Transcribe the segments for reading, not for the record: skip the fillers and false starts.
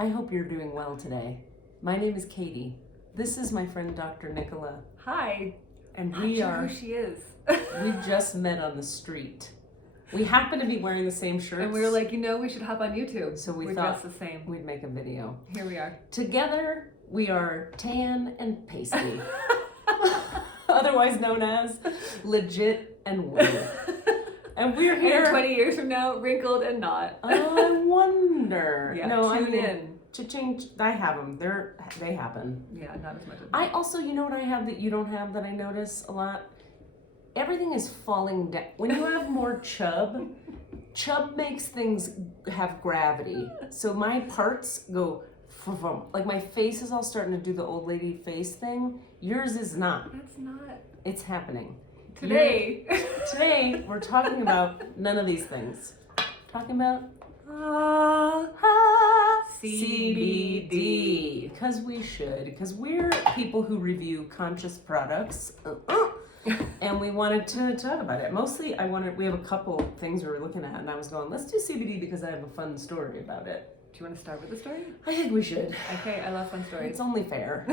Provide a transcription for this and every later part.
I hope you're doing well today. My name is Katie. This is my friend Dr. Nicola. Hi. And I'm not sure who she is. We just met on the street. We happen to be wearing the same shirts. And we were like, we should hop on YouTube. So we're dressed the same. We'd make a video. Here we are. Together, we are tan and pasty. Otherwise known as legit and weird. And we're here. And 20 years from now, wrinkled and not. I wonder. Yeah, no, tune in. Cha-ching, I have them. They happen. Yeah, not as much as I also, you know what I have that you don't have that I notice a lot? Everything is falling down. When you have more chub makes things have gravity. So my parts go, like my face is all starting to do the old lady face thing. Yours is not. That's not. It's happening. Today we're talking about none of these things. Talking about CBD. Because we should. Because we're people who review conscious products. And we wanted to talk about it. Mostly we have a couple things we were looking at, and I was going, let's do CBD because I have a fun story about it. Do you want to start with the story? I think we should. Okay, I love fun stories. It's only fair.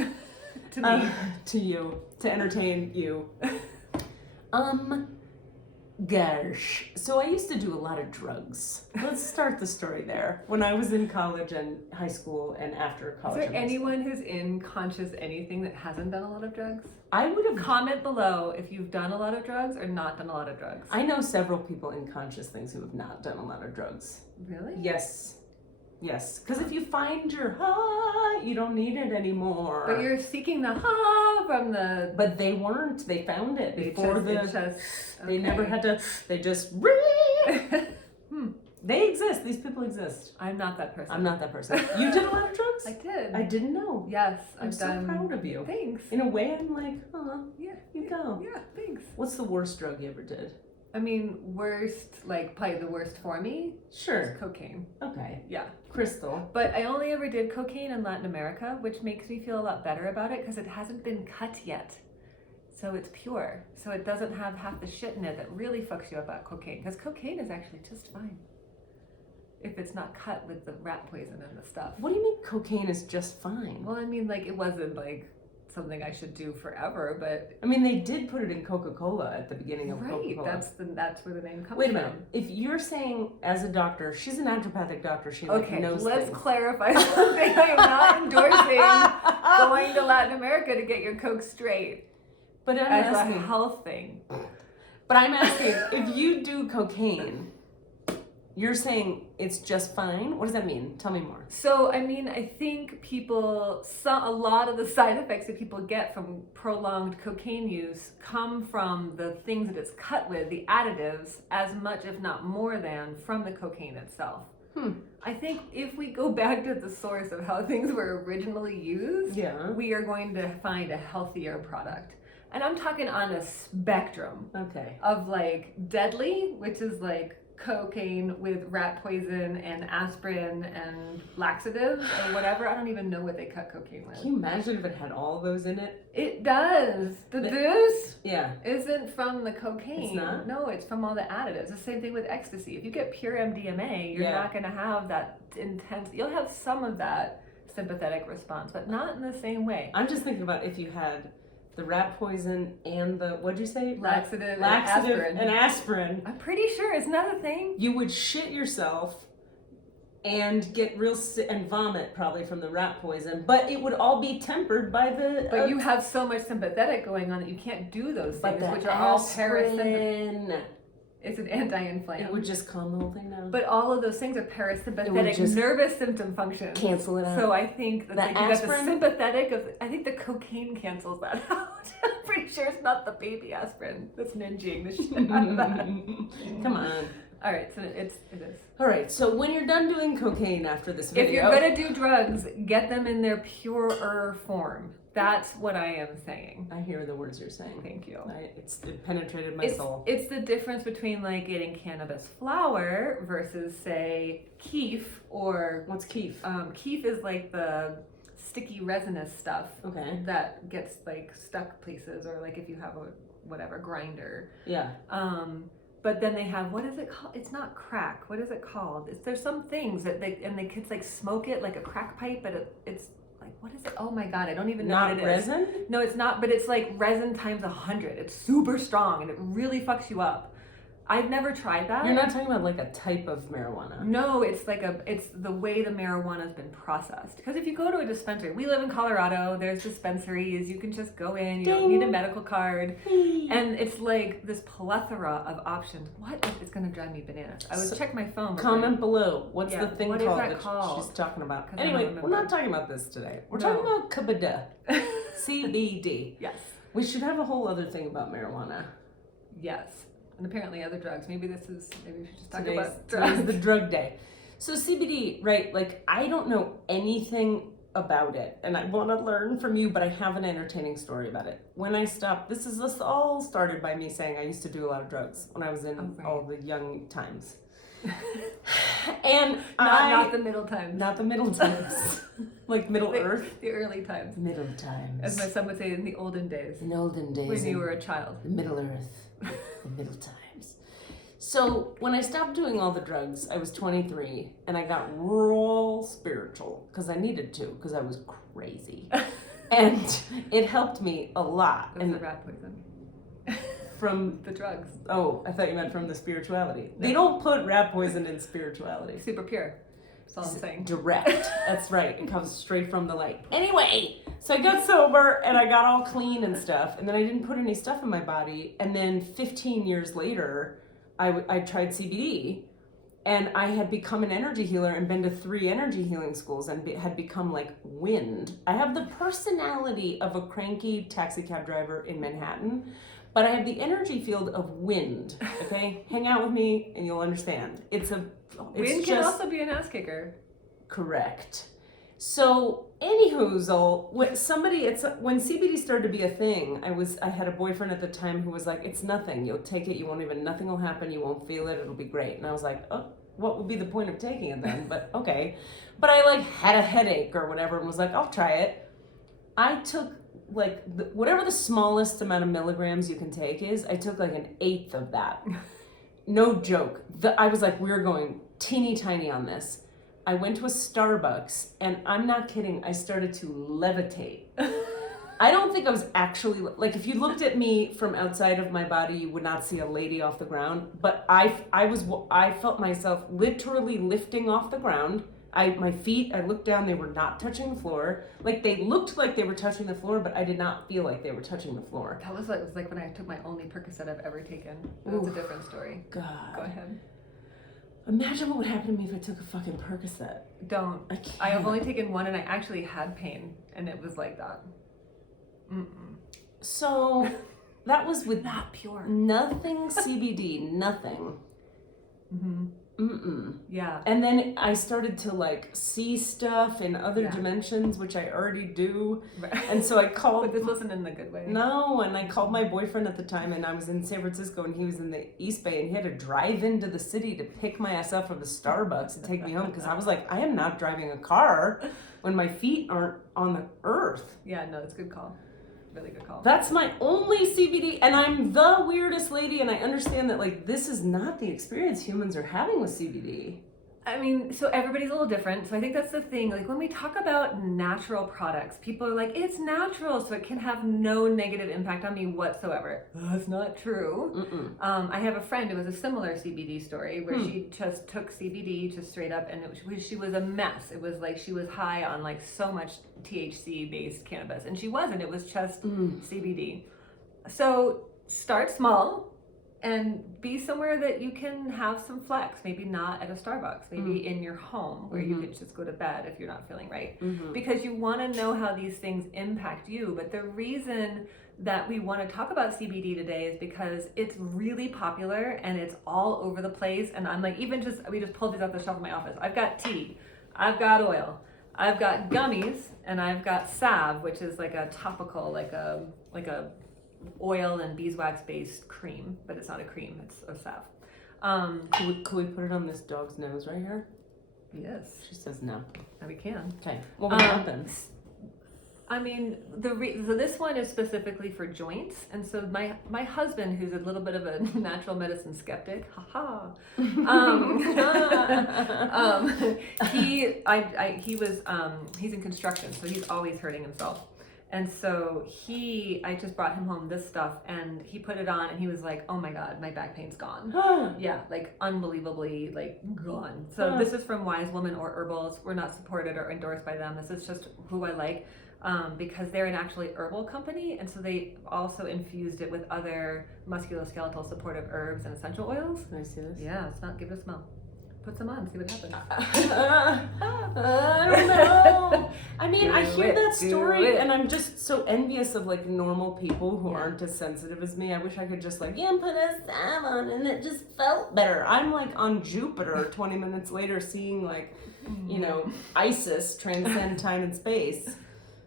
To me. To you. To entertain you. Gosh. So I used to do a lot of drugs. Let's start the story there. When I was in college and high school and after college. Is there anyone who's in conscious anything that hasn't done a lot of drugs? I would have... Comment below if you've done a lot of drugs or not done a lot of drugs. I know several people in conscious things who have not done a lot of drugs. Really? Yes. Because if you find your you don't need it anymore. But you're seeking the from the... But they weren't. They found it before They never had to... They just... They exist. These people exist. I'm not that person. I'm not that person. You did a lot of drugs? I did. I didn't know. Yes, I'm so proud of you. Thanks. In a way, I'm like, yeah, you go. Yeah, thanks. What's the worst drug you ever did? I mean, probably the worst for me? Sure. Cocaine. Okay. Yeah. Crystal. But I only ever did cocaine in Latin America, which makes me feel a lot better about it because it hasn't been cut yet. So it's pure. So it doesn't have half the shit in it that really fucks you up about cocaine. Because cocaine is actually just fine if it's not cut with the rat poison and the stuff. What do you mean cocaine is just fine? Well, I mean, it wasn't something I should do forever, but... I mean, they did put it in Coca-Cola at the beginning of Coca-Cola. Right, that's where the name comes from. Wait a minute. If you're saying, as a doctor, she's a naturopathic doctor, she knows let's things. Clarify something. I am not endorsing going to Latin America to get your Coke straight. But I'm as asking, a health thing. But I'm asking, if you do cocaine, you're saying it's just fine? What does that mean? Tell me more. So, I mean, I think a lot of the side effects that people get from prolonged cocaine use come from the things that it's cut with, the additives, as much, if not more than, from the cocaine itself. I think if we go back to the source of how things were originally used, we are going to find a healthier product. And I'm talking on a spectrum of deadly, which is cocaine with rat poison and aspirin and laxatives or whatever. I don't even know what they cut cocaine with. Can you imagine if it had all those in it? It does. The deuce isn't from the cocaine. It's not? No, it's from all the additives. The same thing with ecstasy. If you get pure MDMA, you're not going to have that intense... You'll have some of that sympathetic response, but not in the same way. I'm just thinking about if you had the rat poison and the, what'd you say? Laxative and aspirin. I'm pretty sure, isn't that a thing? You would shit yourself and get real sick and vomit probably from the rat poison, but it would all be tempered by the... But you have so much sympathetic going on that you can't do those things, which are all parasympathetic. It's an anti-inflammatory. It would just calm the whole thing down. But all of those things are parasympathetic nervous system functions. Cancel it out. So I think that you got the sympathetic I think the cocaine cancels that out. I'm pretty sure it's not the baby aspirin that's ninjing the shit out of that. Come on. All right, so it is. All right, so when you're done doing cocaine after this video... If you're going to do drugs, get them in their purer form. That's what I am saying. I hear the words you're saying. Thank you. It penetrated my soul. It's the difference between getting cannabis flower versus, say, keef or... What's keef? Keef is the sticky resinous stuff that gets stuck places, or if you have a grinder. Yeah. But then they have, what is it called? It's not crack. What is it called? There's some things that the kids like smoke it like a crack pipe, but it's like, what is it? Oh my God, I don't even know what it is. Not resin? No, it's not, but it's like resin times 100. It's super strong and it really fucks you up. I've never tried that. You're not talking about like a type of marijuana. No, it's the way the marijuana has been processed. Because if you go to a dispensary, we live in Colorado, there's dispensaries, you can just go in, you don't need a medical card. And it's like this plethora of options. What? It's going to drive me bananas. I would check my phone. Comment below. What's Yeah, the thing what is called that called? she's talking about? 'Cause I Anyway, don't we're not talking about this today. We're talking about CBD. CBD. Yes. We should have a whole other thing about marijuana. Yes. And apparently other drugs. Maybe we should just talk Today's about drugs. the drug day. So CBD, right? Like, I don't know anything about it, and I want to learn from you, but I have an entertaining story about it. When I stopped, this all started by me saying I used to do a lot of drugs when I was in all the young times. And not the middle times. Not the middle times. Like Middle Earth? The early times. Middle times. As my son would say, in the olden days. In olden days. When you were a child. The Middle Earth. The middle times. So when I stopped doing all the drugs, I was 23, and I got real spiritual because I needed to, because I was crazy. And it helped me a lot. It was the rat poison. From the drugs. Oh, I thought you meant from the spirituality. They don't put rat poison in spirituality. Super pure. That's all I'm saying. Direct. That's right. It comes straight from the light. Anyway, so I got sober and I got all clean and stuff, and then I didn't put any stuff in my body. And then 15 years later, I tried CBD, and I had become an energy healer and been to 3 energy healing schools and had become like wind. I have the personality of a cranky taxi cab driver in Manhattan, but I have the energy field of wind. Okay, hang out with me and you'll understand. Wind can also be an ass kicker. Correct. So, anywhoozle, when CBD started to be a thing, I had a boyfriend at the time who was like, it's nothing. You'll take it. Nothing will happen. You won't feel it. It'll be great. And I was like, oh, what would be the point of taking it then? But okay. But I like had a headache or whatever and was like, I'll try it. I took like whatever the smallest amount of milligrams you can take is, I took like 1/8 of that. No joke. I was like, we're going teeny tiny on this. I went to a Starbucks, and I'm not kidding, I started to levitate. I don't think I was actually, like, if you looked at me from outside of my body, you would not see a lady off the ground, but I felt myself literally lifting off the ground. My feet, I looked down, they were not touching the floor. Like, they looked like they were touching the floor, but I did not feel like they were touching the floor. That was like when I took my only Percocet I've ever taken. That's a different story. God. Go ahead. Imagine what would happen to me if I took a fucking Percocet. Don't. I can't. I have only taken one, and I actually had pain, and it was like that. Mm-mm. So, that was with Not pure. nothing CBD, nothing. Mm-hmm. Mm-mm. Yeah. And then I started to like see stuff in other Yeah. dimensions, which I already do. Right. And so I called. But this wasn't in the good way. No, and I called my boyfriend at the time, and I was in San Francisco, and he was in the East Bay, and he had to drive into the city to pick my ass up from the Starbucks and take me home, because I was like, I am not driving a car when my feet aren't on the earth. Yeah, no, it's a good call. Really good call. That's my only CBD, and I'm the weirdest lady, and I understand that like this is not the experience humans are having with CBD. I mean, so everybody's a little different. So I think that's the thing. Like when we talk about natural products, people are like, it's natural, so it can have no negative impact on me whatsoever. That's not true. I have a friend who has a similar CBD story where she just took CBD just straight up, and she was a mess. It was like she was high on like so much THC based cannabis, and she wasn't. It was just CBD. So start small. And be somewhere that you can have some flex, maybe not at a Starbucks, maybe in your home where you could just go to bed if you're not feeling right. Because you want to know how these things impact you. But the reason that we want to talk about CBD today is because it's really popular and it's all over the place. And I'm like, we just pulled these off the shelf in my office. I've got tea, I've got oil, I've got gummies, and I've got salve, which is like a topical, like a oil and beeswax based cream, but it's not a cream, it's a salve. Could we put it on this dog's nose right here? Yes. She says no. And we can. Okay. What would happen? I mean, so this one is specifically for joints, and so my husband, who's a little bit of a natural medicine skeptic, he's in construction, so he's always hurting himself, and so I just brought him home this stuff, and he put it on, and he was like, "Oh my God, my back pain's gone." Yeah, like unbelievably, like gone. So this is from Wise Woman or Herbals. We're not supported or endorsed by them. This is just who I like. Because they're an actually herbal company, and so they also infused it with other musculoskeletal supportive herbs and essential oils. Can I see this? Yeah, give it a smell. Put some on, see what happens. I don't know. I mean, I hear that story, and I'm just so envious of like normal people who aren't as sensitive as me. I wish I could just like, put a salve on, and it just felt better. I'm like on Jupiter 20 minutes later seeing like, Isis transcend time and space.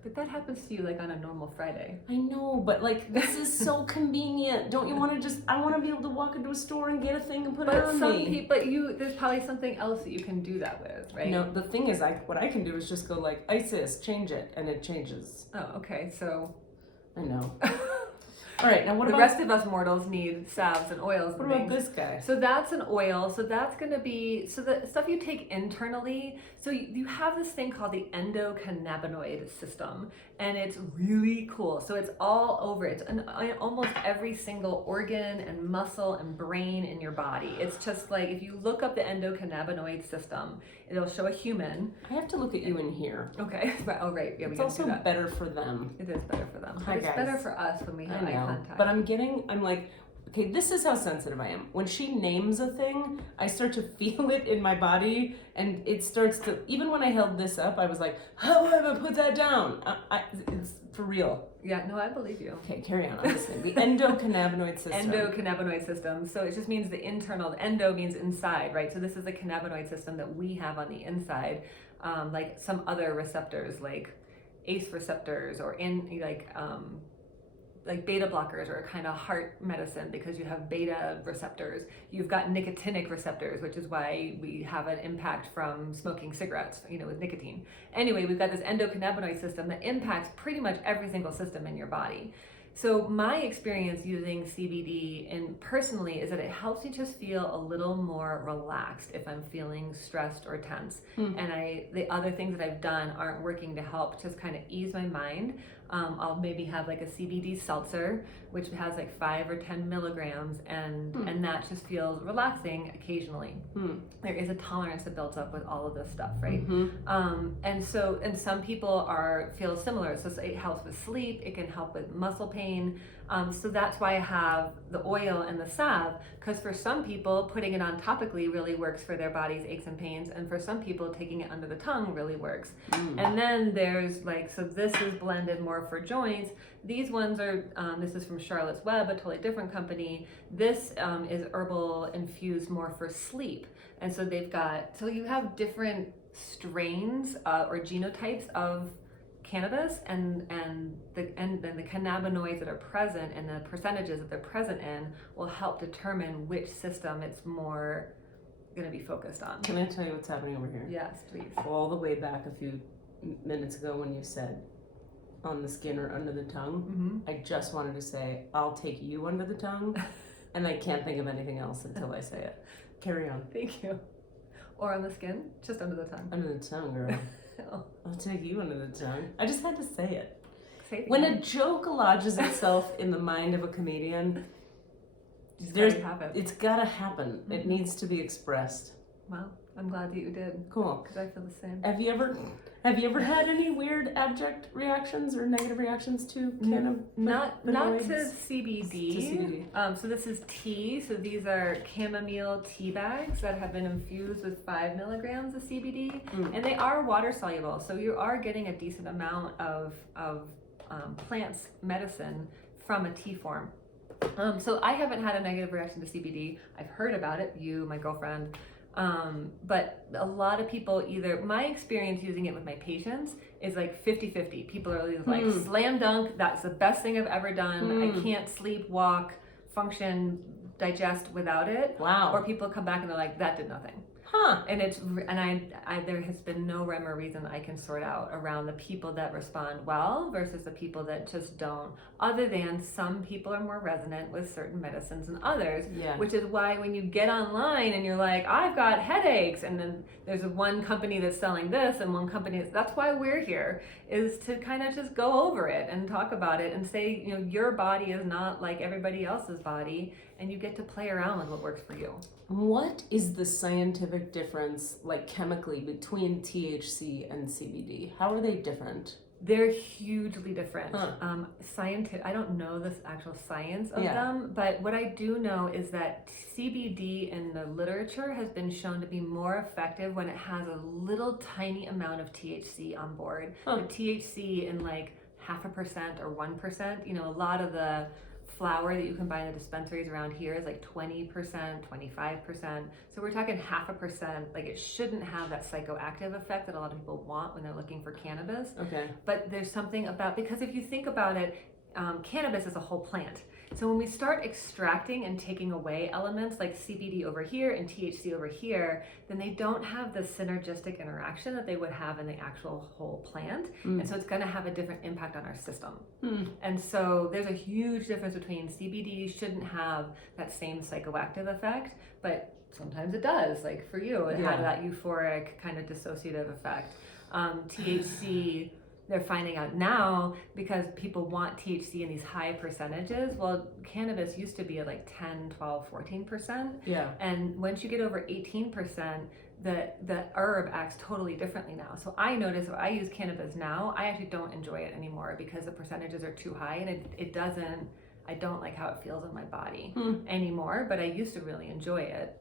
But that happens to you like on a normal Friday. I know, but like this is so convenient. Don't you want to I want to be able to walk into a store and get a thing and put it on me. But there's probably something else that you can do that with, right? No, the thing is, what I can do is just go like, Isis, change it, and it changes. Oh, okay, so. I know. All right, now what the about... rest of us mortals need salves and oils and What about this guy? So that's an oil. So that's going to be, so the stuff you take internally. So you have this thing called the endocannabinoid system, and it's really cool. So it's all over. It's in almost every single organ and muscle and brain in your body. It's just like, if you look up the endocannabinoid system, it'll show a human. I have to look at you in here. Okay. Oh, right. Yeah, it's also better for them. It is better for them. Hi, it's guys. better for us when we have eye contact. But I'm like, okay, this is how sensitive I am. When she names a thing, I start to feel it in my body, and it starts to, even when I held this up, I was like, how do I put that down? It's for real. Yeah, no, I believe you. Okay, carry on. I'm listening. The endocannabinoid system. Endocannabinoid system. So it just means the endo means inside, right? So this is the cannabinoid system that we have on the inside, like some other receptors, like ACE receptors, or like beta blockers are a kind of heart medicine because you have beta receptors. You've got nicotinic receptors, which is why we have an impact from smoking cigarettes, with nicotine. Anyway, we've got this endocannabinoid system that impacts pretty much every single system in your body. So my experience using CBD personally is that it helps me just feel a little more relaxed if I'm feeling stressed or tense. And the other things that I've done aren't working to help just kind of ease my mind. I'll maybe have like a CBD seltzer, which has like 5 or 10 milligrams, and that just feels relaxing occasionally. There is a tolerance that builds up with all of this stuff, right? And some people feel similar. So it helps with sleep. It can help with muscle pain. So that's why I have the oil and the salve, because for some people, putting it on topically really works for their body's aches and pains, and for some people, taking it under the tongue really works. And then there's so this is blended more for joints. These ones are, this is from Charlotte's Web, a totally different company. This is herbal infused more for sleep. And so so you have different strains or genotypes of cannabis, and the cannabinoids that are present and the percentages that they're present in will help determine which system it's more going to be focused on. Can I tell you what's happening over here? Yes, please. All the way back a few minutes ago when you said on the skin or under the tongue, I just wanted to say, I'll take you under the tongue, and I can't think of anything else until I say it. Carry on. Thank you. Or on the skin, just under the tongue. Under the tongue, girl. I'll take you under the tongue. I just had to say it. Say it when again. a joke lodges itself in the mind of a comedian, it's gotta happen. It needs to be expressed. Well, I'm glad that you did. Cool. Because I feel the same. Have you ever had any weird abject reactions or negative reactions to cannabis? Not to CBD. To CBD. So this is tea. So these are chamomile tea bags that have been infused with 5 milligrams of CBD, and they are water soluble. So you are getting a decent amount of plants medicine from a tea form. So I haven't had a negative reaction to CBD. I've heard about it. You, my girlfriend. But a lot of people my experience using it with my patients is like 50-50. People are like slam dunk, that's the best thing I've ever done. I can't sleep, walk, function, digest without it. Wow. Or people come back and they're like, that did nothing. Huh. And I there has been no rhyme or reason I can sort out around the people that respond well versus the people that just don't, other than some people are more resonant with certain medicines than others, Yeah. which is why when you get online and you're like, I've got headaches, and then there's one company that's selling this and one company that's why we're here, is to kind of just go over it and talk about it and say, you know, your body is not like everybody else's body, and you get to play around with what works for you. What is the scientific difference, like chemically, between THC and CBD? How are they different? They're hugely different. Huh. I don't know the actual science of Yeah. them, but what I do know is that CBD in the literature has been shown to be more effective when it has a little tiny amount of THC on board. Huh. The THC in like 0.5% or 1%, you know, a lot of the flower that you can buy in the dispensaries around here is like 20%, 25%. So we're talking 0.5%. Like, it shouldn't have that psychoactive effect that a lot of people want when they're looking for cannabis. Okay. But there's something about, because if you think about it, cannabis is a whole plant. So when we start extracting and taking away elements like CBD over here and THC over here, then they don't have the synergistic interaction that they would have in the actual whole plant. And so it's going to have a different impact on our system. And so there's a huge difference between CBD shouldn't have that same psychoactive effect, but sometimes it does. Like for you, it had that euphoric kind of dissociative effect. THC, they're finding out now, because people want THC in these high percentages. Well, cannabis used to be at like 10, 12, 14%. Yeah. And once you get over 18%, the herb acts totally differently now. So I notice if I use cannabis now, I actually don't enjoy it anymore because the percentages are too high, and I don't like how it feels in my body anymore, but I used to really enjoy it.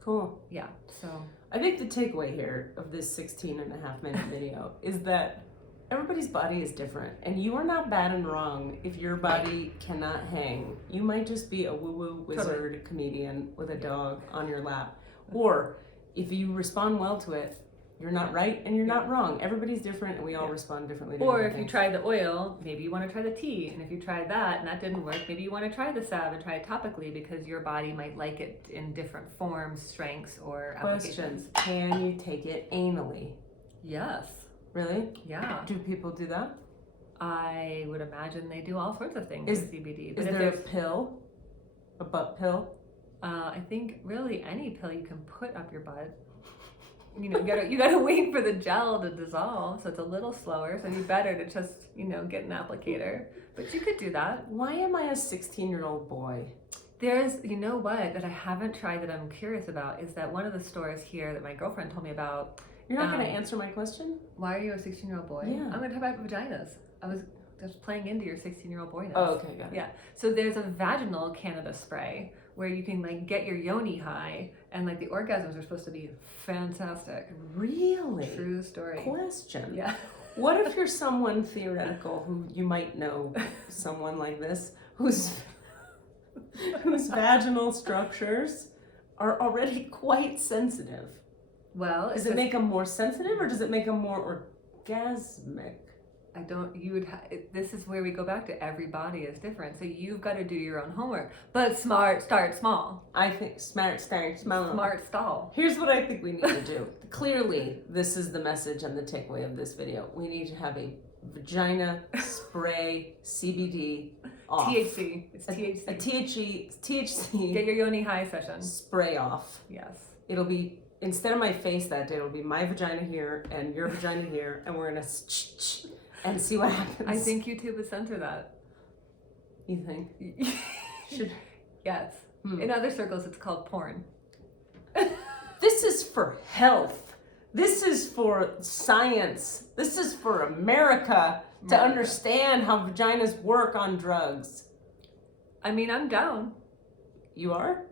Cool. Yeah, so. I think the takeaway here of this 16.5-minute video is that everybody's body is different, and you are not bad and wrong if your body cannot hang. You might just be a woo-woo wizard comedian with a dog on your lap. Or if you respond well to it, you're not right and you're not wrong. Everybody's different, and we all respond differently to Or different if you things. tried the oil, maybe you want to try the tea. And if you tried that and that didn't work, maybe you want to try the salve and try it topically, because your body might like it in different forms, strengths, or applications. Question: can you take it anally? Yes. Really? Yeah. Do people do that? I would imagine they do all sorts of things with CBD. Is if there a there's- pill? A butt pill? I think really any pill you can put up your butt. You know, you gotta wait for the gel to dissolve, so it's a little slower. So it'd be better to just, you know, get an applicator. But you could do that. Why am I a 16-year-old boy? There's, you know what, that I haven't tried that I'm curious about is that one of the stores here that my girlfriend told me about. You're not going to answer my question? Why are you a 16-year-old boy? Yeah. I'm going to talk about vaginas. I was just playing into your 16-year-old boyness. Oh, okay, got it. Yeah. So there's a vaginal cannabis spray where you can like get your yoni high, and like the orgasms are supposed to be fantastic. Really? True story. Question. Yeah. What if you're someone theoretical who you might know someone like this whose vaginal structures are already quite sensitive? Well, Does it make them more sensitive, or does it make them more orgasmic? I don't, this is where we go back to every body is different. So you've got to do your own homework. But start small. I think smart, start small. Smart stall. Here's what I think we need to do. Clearly, this is the message and the takeaway of this video. We need to have a vagina spray CBD off. THC. It's THC. A THC Get your yoni high session. spray off. Yes. It'll be, instead of my face that day, it'll be my vagina here and your vagina here, and we're gonna and see what happens. I think YouTube would censor that. You think? Should. Yes. In other circles, it's called porn. This is for health. This is for science. This is for America to understand how vaginas work on drugs. I mean, I'm down. You are?